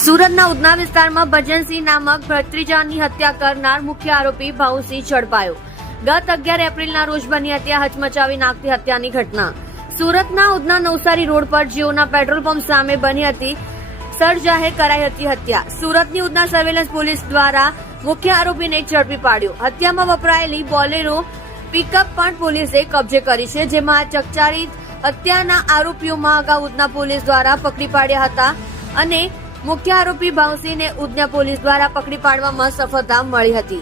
સુરતના ઉધના વિસ્તારમાં ભજનસિંહ નામક ભત્રીજાની હત્યા કરનાર મુખ્ય આરોપી ભાઉસિંહ ઝડપાયો। ગત 11 એપ્રિલના રોજ બની હતી આ હચમચાવી નાખતી હત્યાની ઘટના। સુરતના ઉધના નવસારી રોડ પર જીઓના પેટ્રોલ પંપ સામે બની હતી। સરજાહે કરાઈ હતી હત્યા। સુરતની ઉધના સર્વેલન્સ પોલીસ દ્વારા મુખ્ય આરોપીને ઝડપી પાડ્યો। હત્યામાં વપરાયેલી બોલેરો પિકઅપ પણ પોલીસે કબજે કરી છે, જેમાં આ ચકચારિત હત્યાના આરોપીઓમાં અગાઉ ઉધના પોલીસ દ્વારા પકડી પાડ્યા હતા અને મુખ્ય આરોપી ભાઉસિંહને ઉધના પોલીસ દ્વારા પકડી પાડવામાં સફળતા મળી હતી।